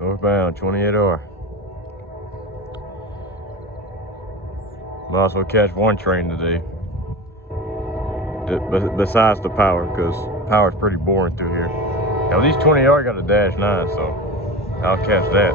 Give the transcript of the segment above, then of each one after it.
Northbound 28R. Might also catch one train today. Besides the power, because power's pretty boring through here. At least 20R got a -9, so I'll catch that.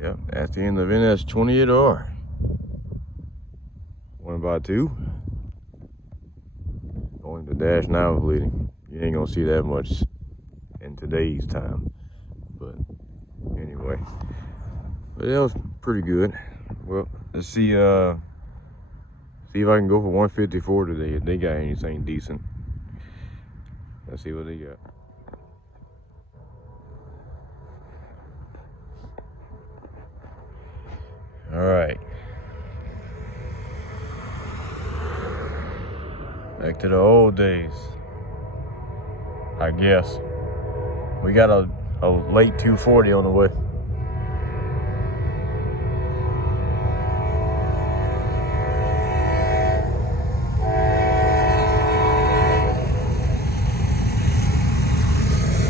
Yep, that's the end of NS 28R. 1x2. Going to -9 with leading. You ain't gonna see that much in today's time. But anyway. But that was pretty good. Well, let's see if I can go for 154 today if they got anything decent. Let's see what they got. All right. Back to the old days, I guess. We got a late 240 on the way.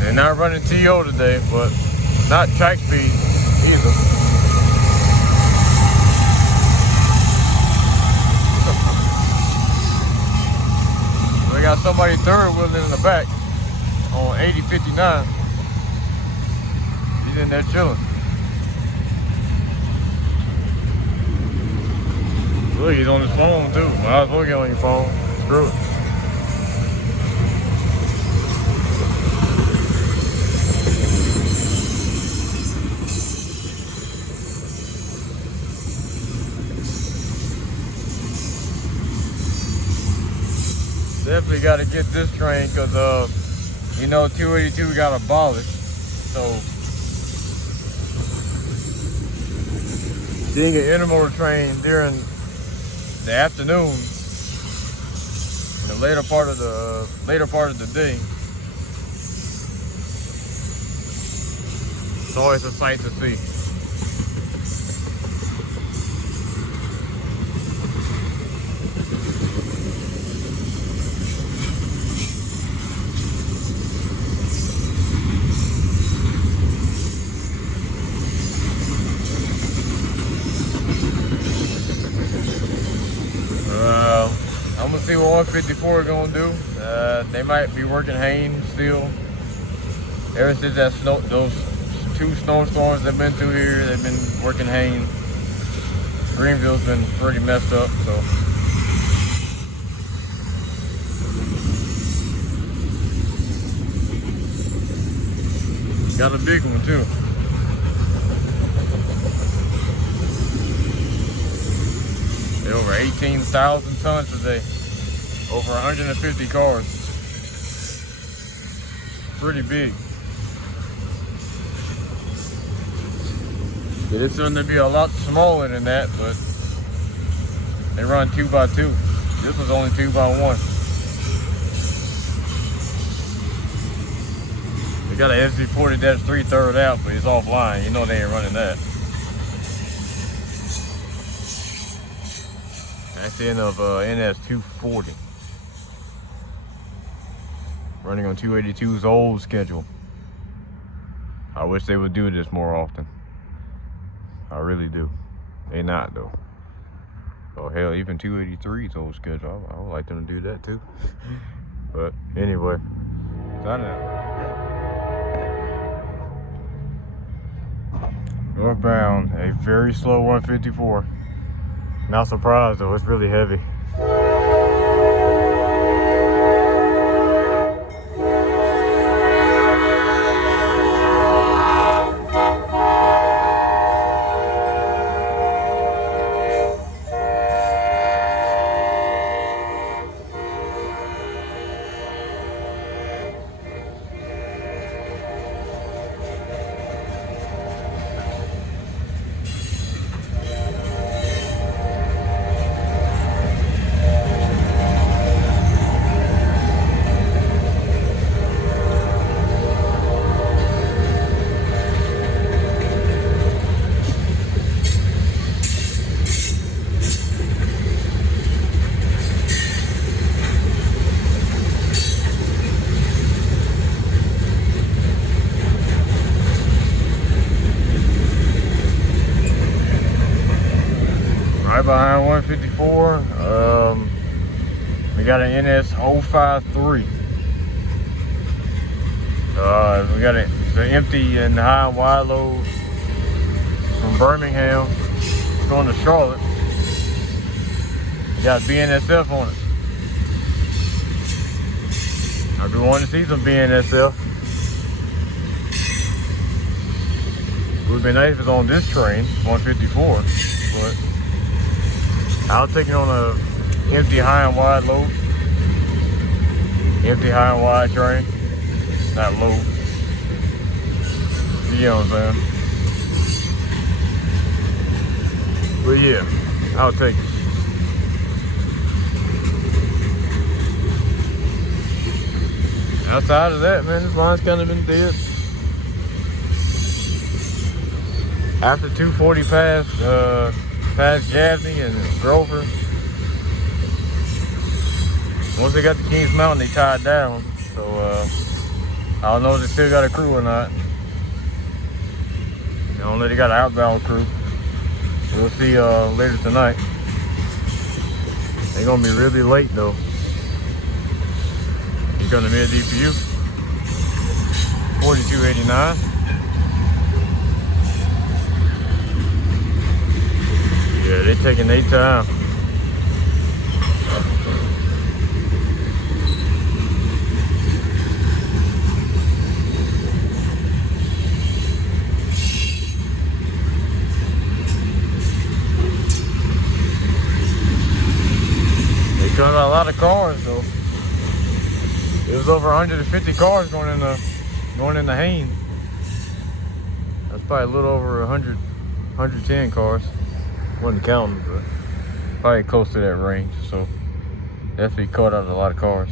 They're not running TO today, but not track speed either. We got somebody third wheeling in the back on 8059. He's in there chilling. Look, he's on his phone too. Might as well get on your phone. Screw it. Definitely got to get this train because, you know, 282 got abolished. So, seeing an intermodal train during the afternoon, the later part of the day, it's always a sight to see. 154 gonna do. They might be working Haynes still. Ever since those 2 snowstorms they've been through here, they've been working Haynes. Greenville's been pretty messed up, so. Got a big one too. They're over 18,000 tons a day. Over 150 cars. Pretty big. Yeah, this one to be a lot smaller than that, but they run 2x2. This was only 2x1. They got an SV40 that's 3/3 out, but it's offline. You know they ain't running that. That's the end of NS240. Running on 282's old schedule. I wish they would do this more often. I really do. They not though. Oh hell, even 283's old schedule. I would like them to do that too. But anyway, signing out. Northbound, a very slow 154. Not surprised though, it's really heavy. Behind 154, we got an NS053. We got it's an empty and high and wide load from Birmingham going to Charlotte. We got BNSF on it. I've been wanting to see some BNSF. It would be nice if it was on this train, 154, but I'll take it on a empty high and wide load. Empty high and wide train. Not load. You know what I'm saying? But yeah, I'll take it. Outside of that, man, this line's kind of been dead. After 240 past Gaffney and Grover. Once they got to Kings Mountain, they tied down. So I don't know if they still got a crew or not. I don't know if they got an outbound crew. We'll see later tonight. They're gonna be really late though. You're gonna be a DPU. 4289. Yeah, they're taking their time. They cut out a lot of cars though. It was over 150 cars going in the Haynes. That's probably a little over 110 cars. Wasn't counting, but probably close to that range. So definitely caught out a lot of cars.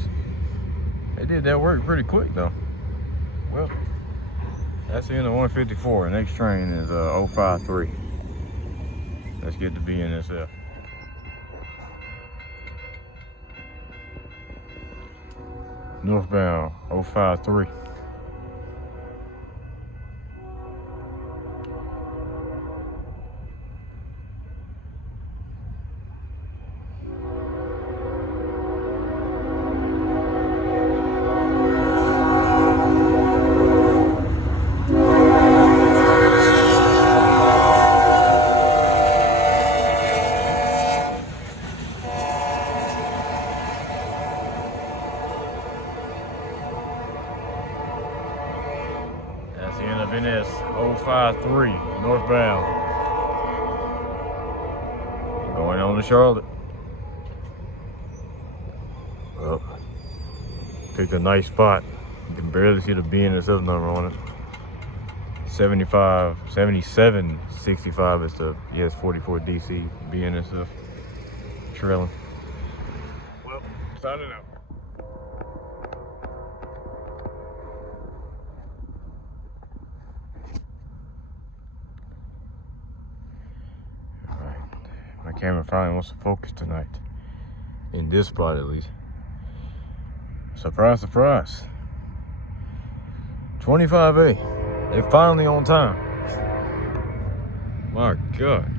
They did that work pretty quick though. Well, that's the end of 154. Next train is 053. Let's get to BNSF. Northbound 053. 253 northbound. Going on to Charlotte. Well, picked a nice spot. You can barely see the BNSF number on it. 7765 is the 44 DC BNSF trailing. Well, signing out. Alright, my camera finally wants to focus tonight. In this spot at least. Surprise, surprise. 25A. They're finally on time. My God.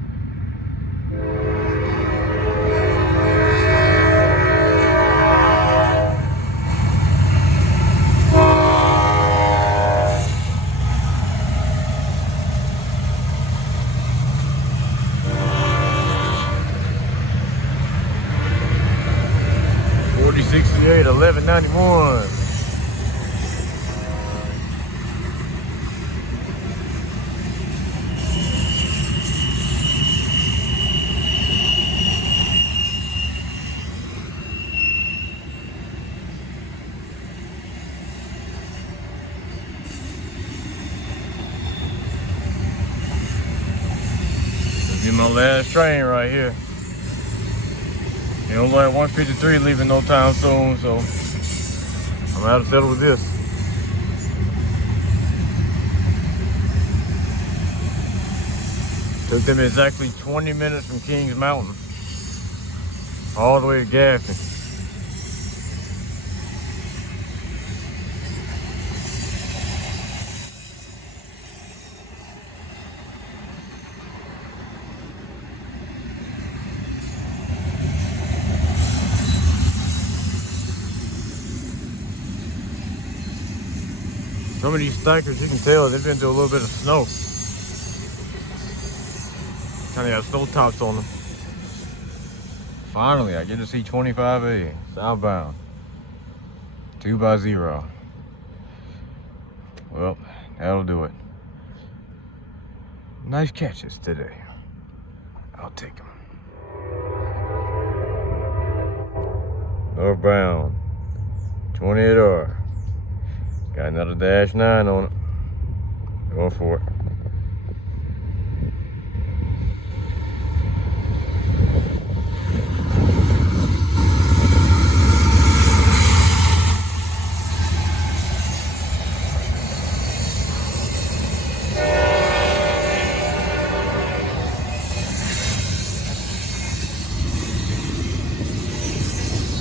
$40.68, $11.91. This is my last train right here. You know, like 153 leaving no time soon, so I'm gonna have to settle with this. Took them exactly 20 minutes from Kings Mountain all the way to Gaffney. Some of these stackers, you can tell they've been through a little bit of snow. Kind of got snow tops on them. Finally, I get to see 25A southbound. 2x0. Well, that'll do it. Nice catches today. I'll take them. Northbound. 28R. Got another -9 on it. Going for it.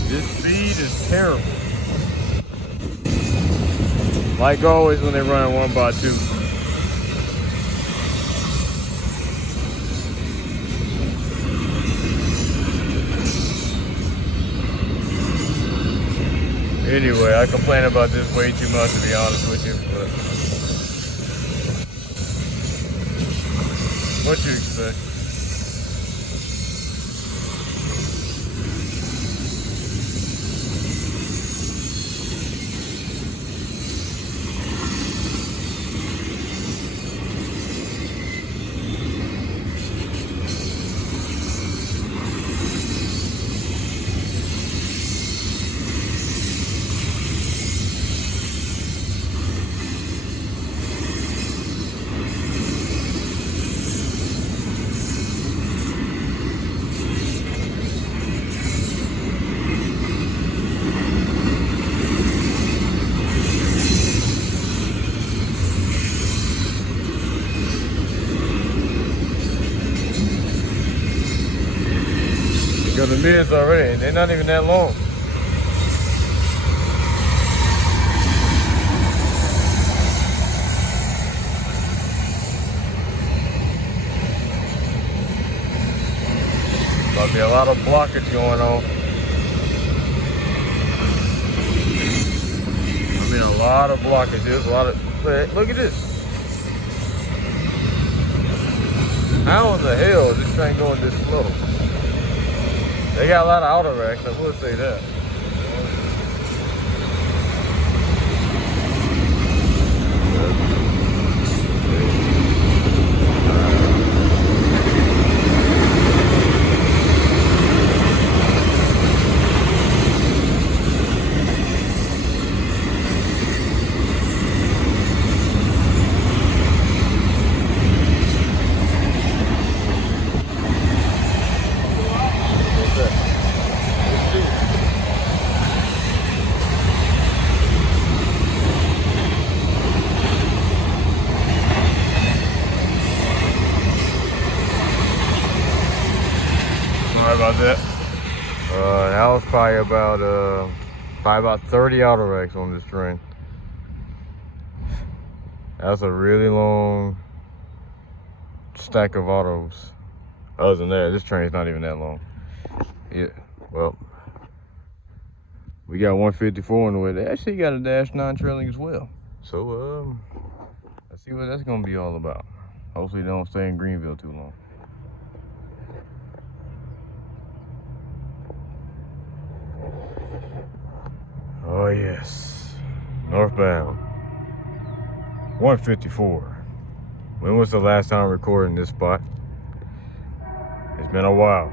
This speed is terrible. Like always when they run 1x2. Anyway, I complain about this way too much, to be honest with you, but what you expect? Got the mids already, they're not even that long. There'll be a lot of blockage going on. I mean, a lot of blockage. There's a lot of, look at this. How in the hell is this train going this slow? They got a lot of auto racks, I will say that. about that. That was probably about 30 auto racks on this train. That's a really long stack of autos. Other than that, this train's not even that long. Yeah, well, we got 154 on the way. They actually got a -9 trailing as well. So, let's see what that's gonna be all about. Hopefully they don't stay in Greenville too long. Oh yes, northbound, 154. When was the last time recording this spot? It's been a while.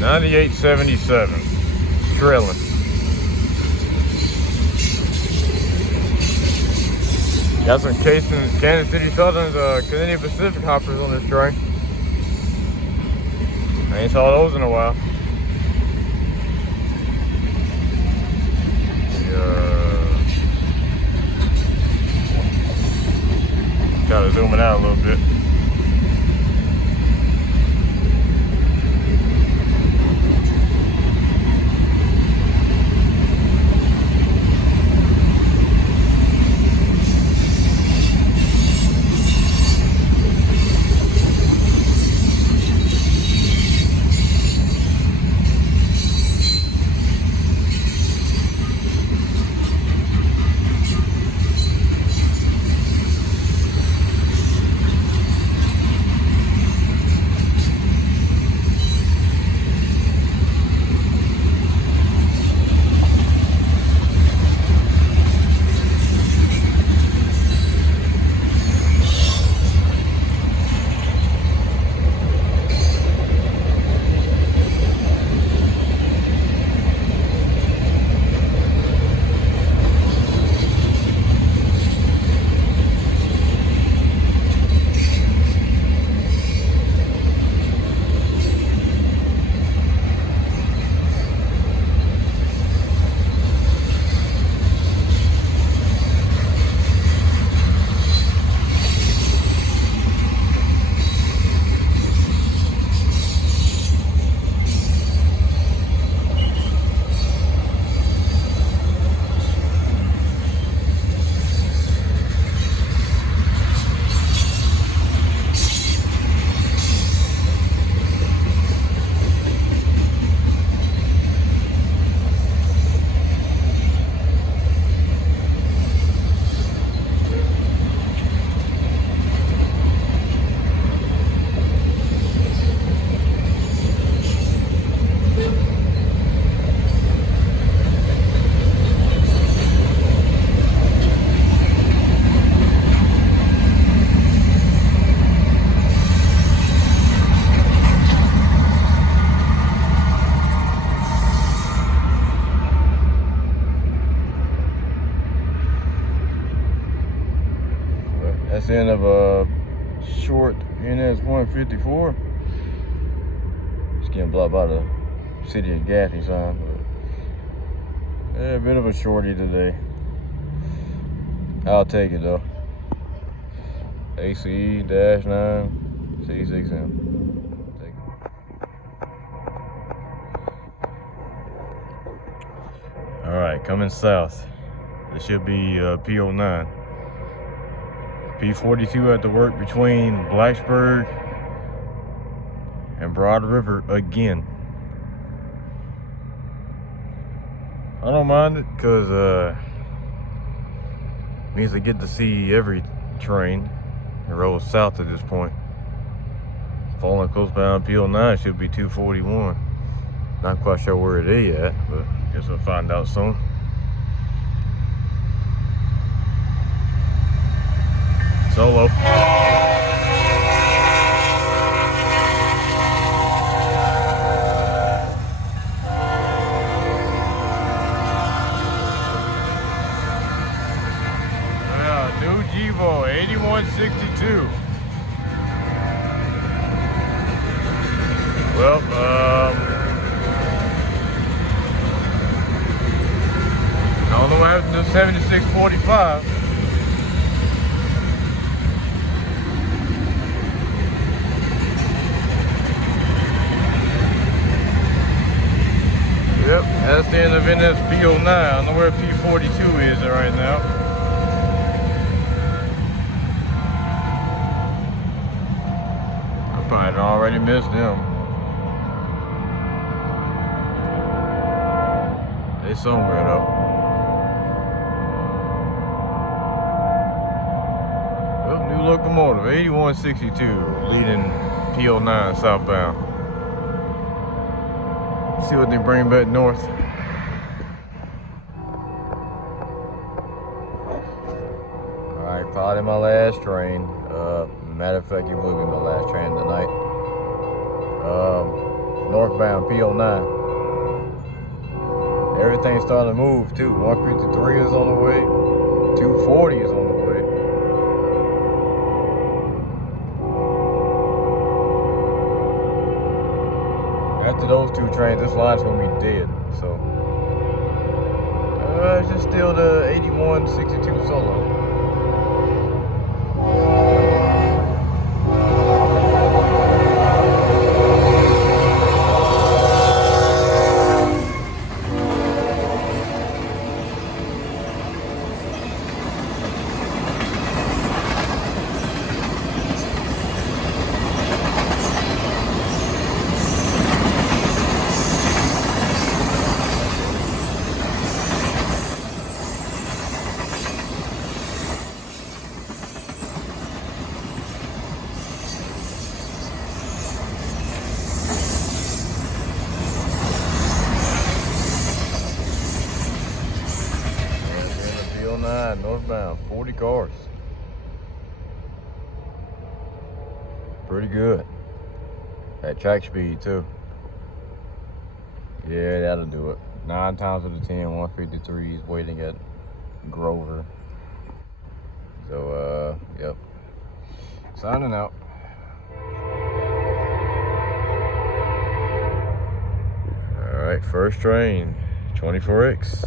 $98.77 trailing. Got some Kansas City Southern's Canadian Pacific hoppers on this train. I ain't saw those in a while. Try to zoom it out a little bit. That's the end of a short NS 154. It's getting blocked by the city of Gaffney sign, but yeah, a bit of a shorty today. I'll take it though. ACE-9 C6M. Take it. All right, coming south. This should be P09. P42 at the work between Blacksburg and Broad River again. I don't mind it because means I get to see every train that rolls south at this point. Falling coastbound P09 should be 241. Not quite sure where it is yet, but guess we'll find out soon. Solo. Yeah, new Jevo 8162. Well, I don't know what happened to 7645. Yep, that's the end of NSP09. I don't know where P42 is right now. I probably already missed them. They somewhere though. Well, new locomotive, 8162, leading P09 southbound. See what they bring back north. Alright, probably my last train. Matter of fact, it will be my last train tonight. Northbound P09. Everything's starting to move too. 153 is on the way. 240 is on the way. After those two trains, this line's gonna be dead. So it's just still the 8162 solo. Northbound, 40 cars. Pretty good. At track speed too. Yeah, that'll do it. 9 times out of 10, 153 is waiting at Grover. So, yep. Signing out. All right, first train, 24X.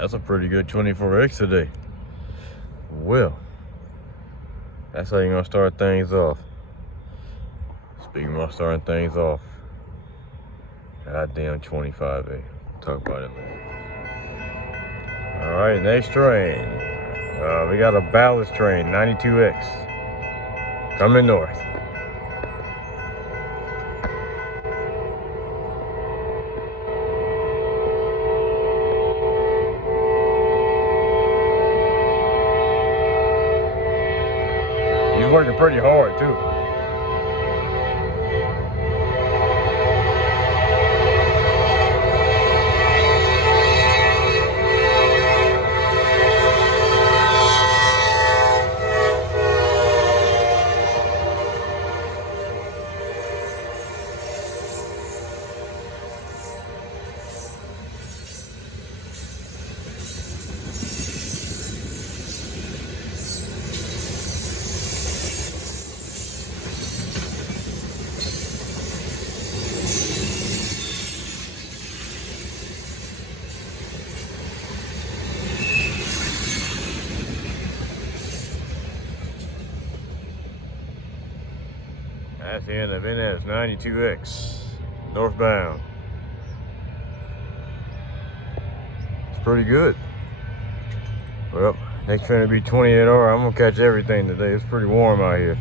That's a pretty good 24X today. Well, that's how you're gonna start things off. Speaking of starting things off, goddamn 25A. Talk about it later. All right, next train. We got a ballast train, 92X, coming north. He's working pretty hard too. That's the end of NS 92X, northbound. It's pretty good. Well, next train will be 28R. I'm gonna catch everything today. It's pretty warm out here.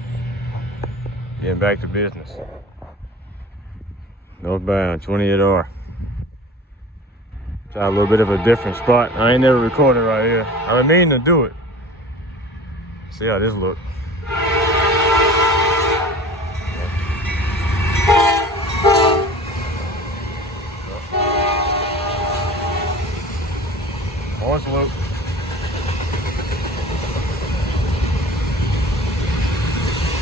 Getting back to business. Northbound, 28R. Try a little bit of a different spot. I ain't never recorded right here. I mean to do it. See how this looks. Horse loop.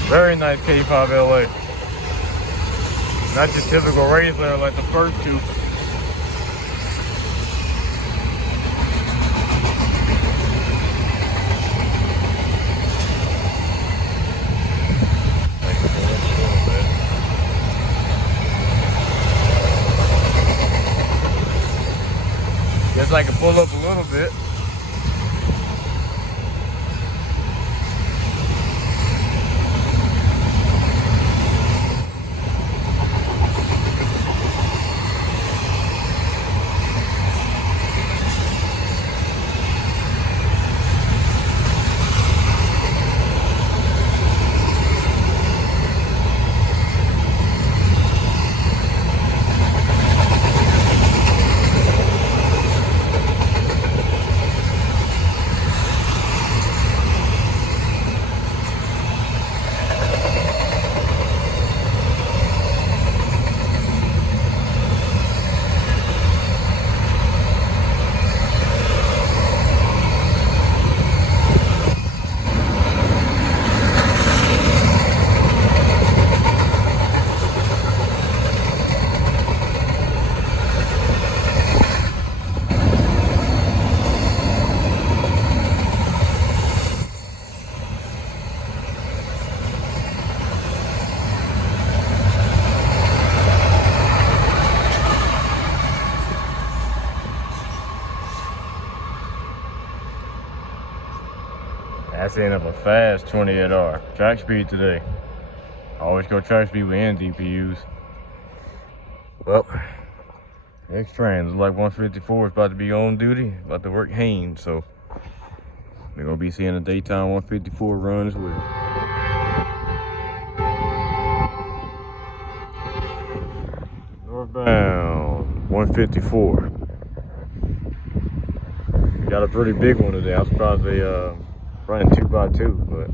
Very nice K5 LA. Not your typical razor like the first two. Guess I can pull up a little bit. That's the end of a fast 28R. Track speed today. Always go track speed with NDPUs. Well, next train looks like 154 is about to be on duty, about to work Haynes, so we're gonna be seeing a daytime 154 run as well. Northbound 154. We got a pretty big one today. I'm surprised they running 2x2, but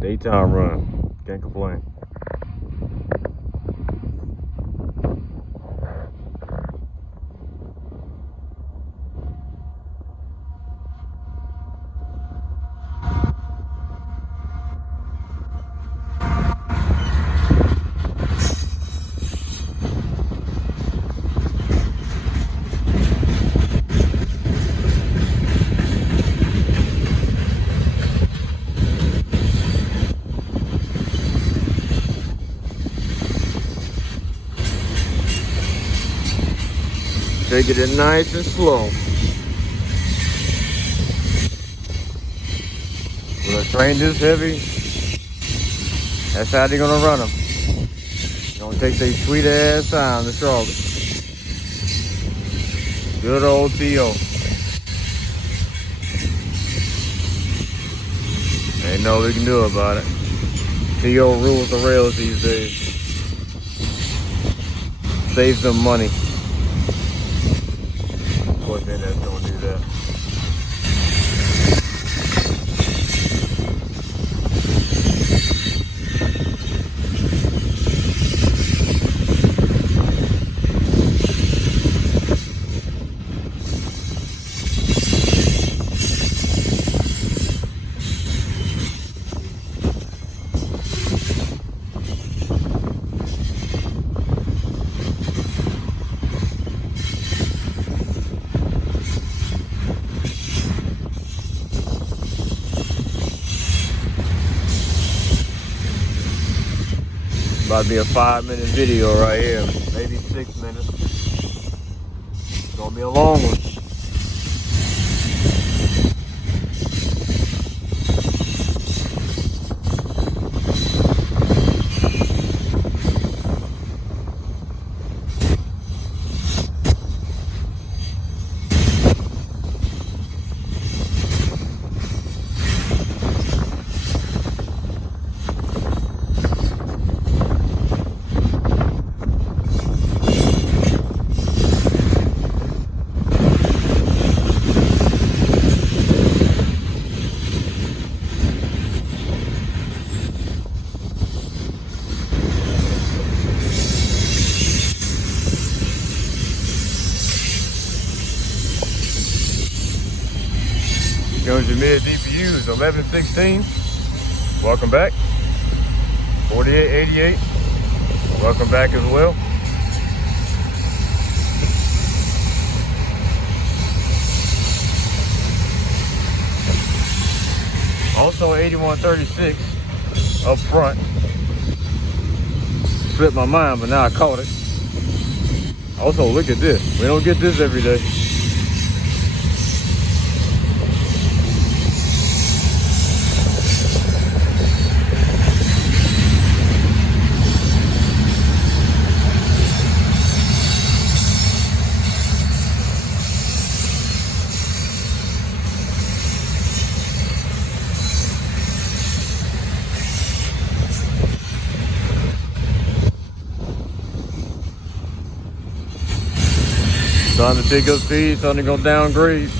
daytime run, can't complain. Taking it nice and slow. With a train this heavy, that's how they're gonna run them. They're gonna take their sweet ass time to Charlotte. Good old T.O. Ain't no we can do about it. T.O. rules the rails these days. Saves them money. Of course, BNSF don't do that. About to be a 5-minute video right here, maybe 6 minutes. It's gonna be a long one. Jones your mid Dpus 1116. Welcome back. 4888. Welcome back as well. Also 8136 up front. Slipped my mind, but now I caught it. Also, look at this. We don't get this every day. Time to take up speed, time to go downgrade.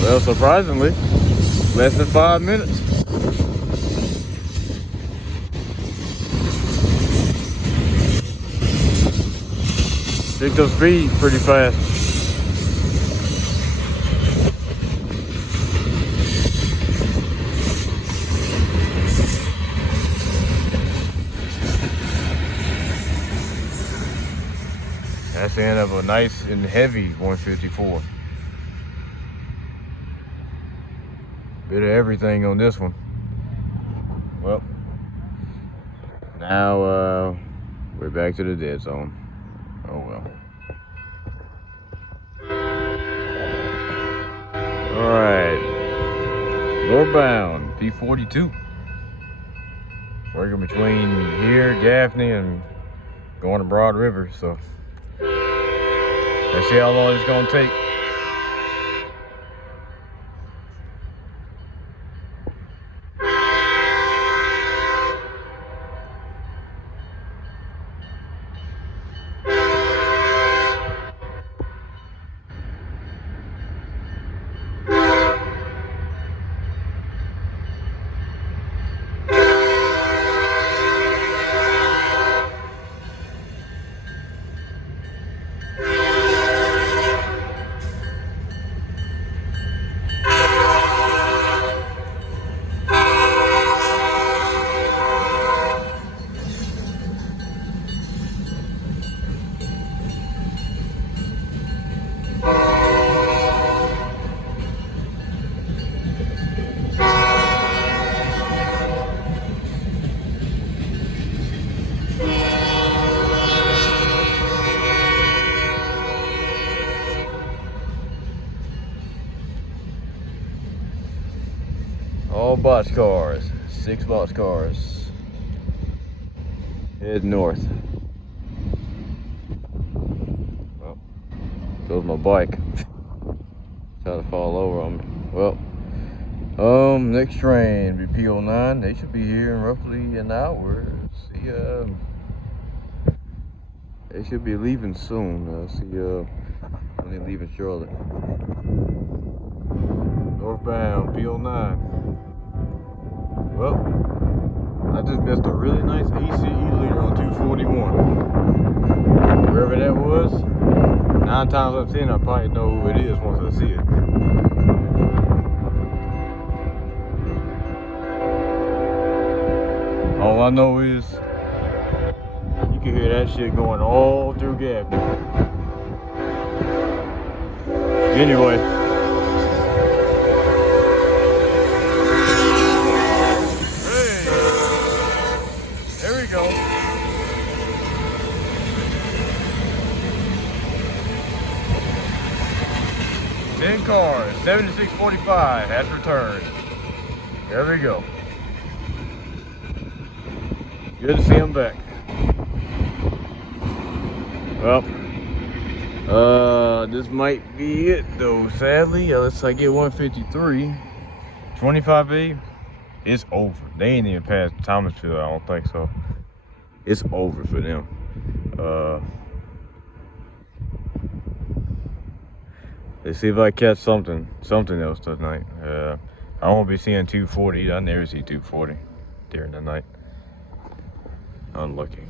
Well, surprisingly, less than 5 minutes. Picked up speed pretty fast. That's the end of a nice and heavy 154. Bit of everything on this one. Well, now we're back to the dead zone. Oh well. Alright. Northbound, P42. Working between here, Gaffney, and going to Broad River, so let's see how long it's gonna take. boxcars. 6 boxcars. Head north. Well, goes my bike. Try to fall over on me. Well, next train be P09. They should be here in roughly an hour. See, they should be leaving soon. See, when they leaving Charlotte. Northbound P09. Well, I just missed a really nice ACE leader on 241. Whoever that was, 9 times out of 10, I probably know who it is once I see it. All I know is you can hear that shit going all through Gaffney. Anyway. Hey, there we go. Ten cars, 7645 has returned. There we go. Good to see him back. Well, this might be it though, sadly. Unless I get 153. 25A, it's over. They ain't even past Thomasville, I don't think so. It's over for them. Let's see if I catch something else tonight. I won't be seeing 240. I never see 240 during the night. Unlucky.